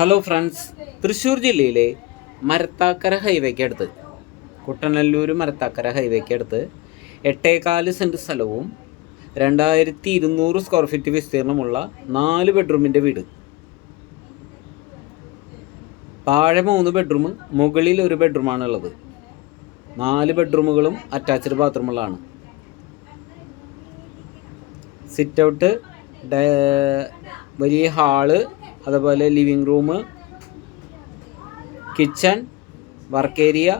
Hello friends, Thrissur ജില്ലയിലെ മരത്താക്കര ഹൈവേക്ക് അടുത്ത്, കുട്ടനല്ലൂർ മരത്താക്കര ഹൈവേക്ക് അടുത്ത് 8.4 സെൻറ്റ് സ്ഥലവും 2200 സ്ക്വയർ ഫീറ്റ് വിസ്തീർണമുള്ള 4 ബെഡ്റൂമിൻ്റെ വീട്. താഴെ 3 ബെഡ്റൂമും മുകളിൽ 1 ബെഡ്റൂമാണ് ഉള്ളത്. 4 ബെഡ്റൂമുകളും അറ്റാച്ച്ഡ് ബാത്റൂമുകളാണ്. സിറ്റ് ഔട്ട്, വലിയ ഹാള്, അതുപോലെ living room, kitchen, work area,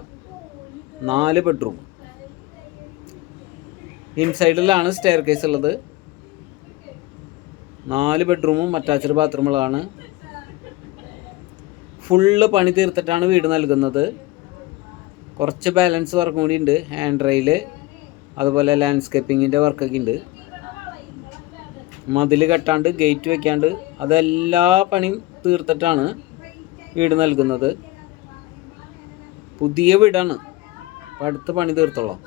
4 bedroom. ഇൻസൈഡിലാണ് സ്റ്റെയർ കേസ് ഉള്ളത്. 4 ബെഡ്റൂമും അറ്റാച്ച്ഡ് ബാത്റൂമുകളാണ്. ഫുള്ള് പണി തീർത്തിട്ടാണ് വീട് നൽകുന്നത്. കുറച്ച് ബാലൻസ് വർക്കും കൂടി ഉണ്ട്. ഹാൻഡ് റെയില്, അതുപോലെ ലാൻഡ്സ്കേപ്പിങ്ങിൻ്റെ വർക്കൊക്കെ ഉണ്ട്. മതിൽ കെട്ടാണ്ട്, ഗേറ്റ് വെക്കാണ്ട്, അതെല്ലാ പണിയും തീർത്തിട്ടാണ് വീട് നൽകുന്നത്. പുതിയ വീടാണ്, അപ്പം അടുത്ത് പണി തീർത്തോളാം.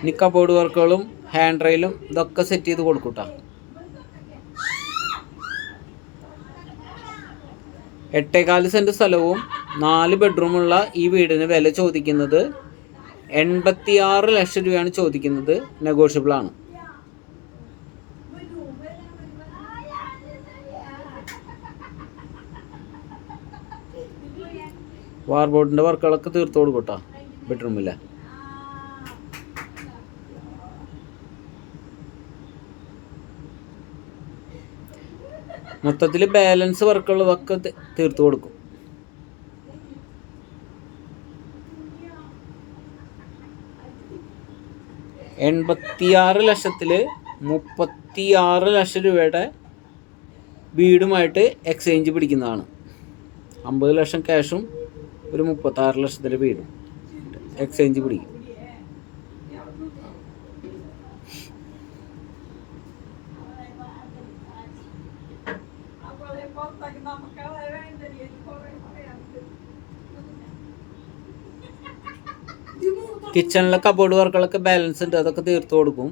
ഇനി കബോർഡ് വർക്കുകളും ഹാൻഡ് റെയിലും ഇതൊക്കെ സെറ്റ് ചെയ്ത് കൊടുക്കൂട്ടാ. 8.4 സെൻറ്റ് സ്ഥലവും 4 ബെഡ്റൂമുള്ള ഈ വീടിന് വില ചോദിക്കുന്നത് 86 ലക്ഷം രൂപയാണ് ചോദിക്കുന്നത്. നെഗോഷ്യബിൾ ആണ്. വാർബോർഡിൻ്റെ വർക്കുകളൊക്കെ തീർത്തു കൊടുക്കട്ടോ ബെഡ്റൂമില്ല. മൊത്തത്തിൽ ബാലൻസ് വർക്കുള്ളതൊക്കെ തീർത്തു കൊടുക്കും. 86 ലക്ഷത്തിൽ 36 ലക്ഷം രൂപയുടെ വീടുമായിട്ട് എക്സ്ചേഞ്ച് പിടിക്കുന്നതാണ്. 50 ലക്ഷം ക്യാഷും ഒരു 36 ലക്ഷത്തിൻ്റെ വീടും എക്സ്ചേഞ്ച് പിടിക്കും. കിച്ചണിലെ കബോർഡ് വർക്കുകളൊക്കെ ബാലൻസ് ഉണ്ട്, അതൊക്കെ തീർത്തു കൊടുക്കും.